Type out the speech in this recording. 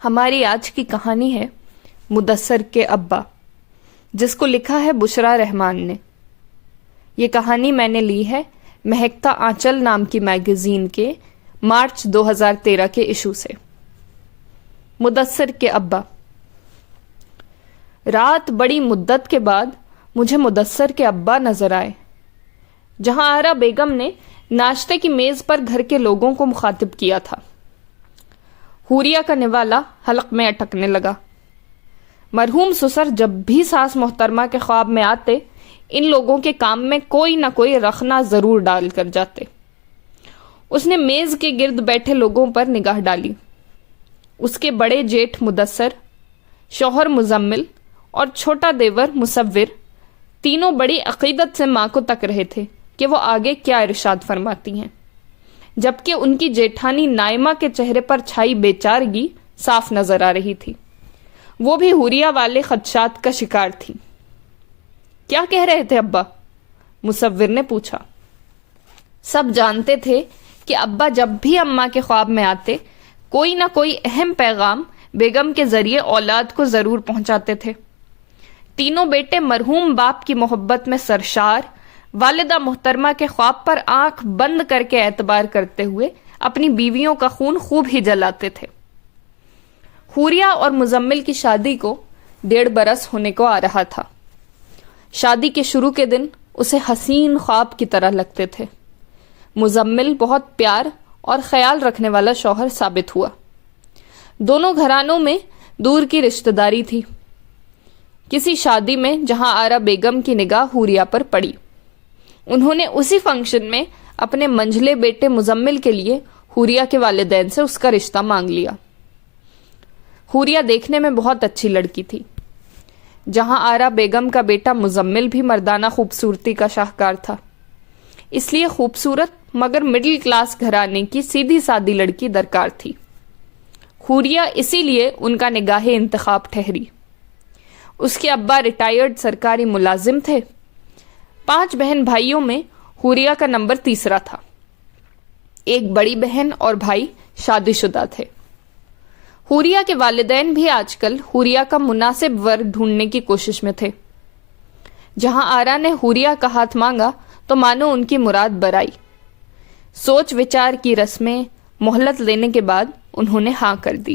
ہماری آج کی کہانی ہے مدثر کے ابا، جس کو لکھا ہے بشرا رحمان نے۔ یہ کہانی میں نے لی ہے مہکتا آنچل نام کی میگزین کے مارچ 2013 کے ایشو سے۔ مدثر کے ابا۔ رات بڑی مدت کے بعد مجھے مدثر کے ابا نظر آئے۔ جہاں آرا بیگم نے ناشتے کی میز پر گھر کے لوگوں کو مخاطب کیا تھا، حوریہ کا نوالا حلق میں اٹکنے لگا۔ مرحوم سسر جب بھی ساس محترمہ کے خواب میں آتے، ان لوگوں کے کام میں کوئی نہ کوئی رخنا ضرور ڈال کر جاتے۔ اس نے میز کے گرد بیٹھے لوگوں پر نگاہ ڈالی۔ اس کے بڑے جیٹھ مدثر، شوہر مزمل اور چھوٹا دیور مصور تینوں بڑی عقیدت سے ماں کو تک رہے تھے کہ وہ آگے کیا ارشاد فرماتی ہیں، جبکہ ان کی جیٹھانی نائمہ کے چہرے پر چھائی بے چارگی صاف نظر آ رہی تھی۔ وہ بھی حوریہ والے خدشات کا شکار تھی۔ کیا کہہ رہے تھے ابا؟ مصور نے پوچھا۔ سب جانتے تھے کہ ابا جب بھی اماں کے خواب میں آتے، کوئی نہ کوئی اہم پیغام بیگم کے ذریعے اولاد کو ضرور پہنچاتے تھے۔ تینوں بیٹے مرحوم باپ کی محبت میں سرشار، والدہ محترمہ کے خواب پر آنکھ بند کر کے اعتبار کرتے ہوئے اپنی بیویوں کا خون خوب ہی جلاتے تھے۔ حوریہ اور مزمل کی شادی کو 1.5 برس ہونے کو آ رہا تھا۔ شادی کے شروع کے دن اسے حسین خواب کی طرح لگتے تھے۔ مزمل بہت پیار اور خیال رکھنے والا شوہر ثابت ہوا۔ دونوں گھرانوں میں دور کی رشتہ داری تھی۔ کسی شادی میں جہاں آرا بیگم کی نگاہ حوریہ پر پڑی، انہوں نے اسی فنکشن میں اپنے منجھلے بیٹے مزمل کے لیے حوریہ کے والدین سے اس کا رشتہ مانگ لیا۔ حوریہ دیکھنے میں بہت اچھی لڑکی تھی۔ جہاں آرا بیگم کا بیٹا مزمل بھی مردانہ خوبصورتی کا شاہکار تھا، اس لیے خوبصورت مگر مڈل کلاس گھرانے کی سیدھی سادی لڑکی درکار تھی۔ حوریہ اسی لیے ان کا نگاہ انتخاب ٹھہری۔ اس کے ابا ریٹائرڈ سرکاری ملازم تھے۔ 5 بہن بھائیوں میں حوریہ کا نمبر 3 تھا۔ ایک بڑی بہن اور بھائی شادی شدہ تھے۔ حوریہ کے والدین بھی آج کل حوریہ کا مناسب ور ڈھونڈنے کی کوشش میں تھے۔ جہاں آرا نے حوریہ کا ہاتھ مانگا تو مانو ان کی مراد برائی۔ سوچ وچار کی رسمیں مہلت لینے کے بعد انہوں نے ہاں کر دی۔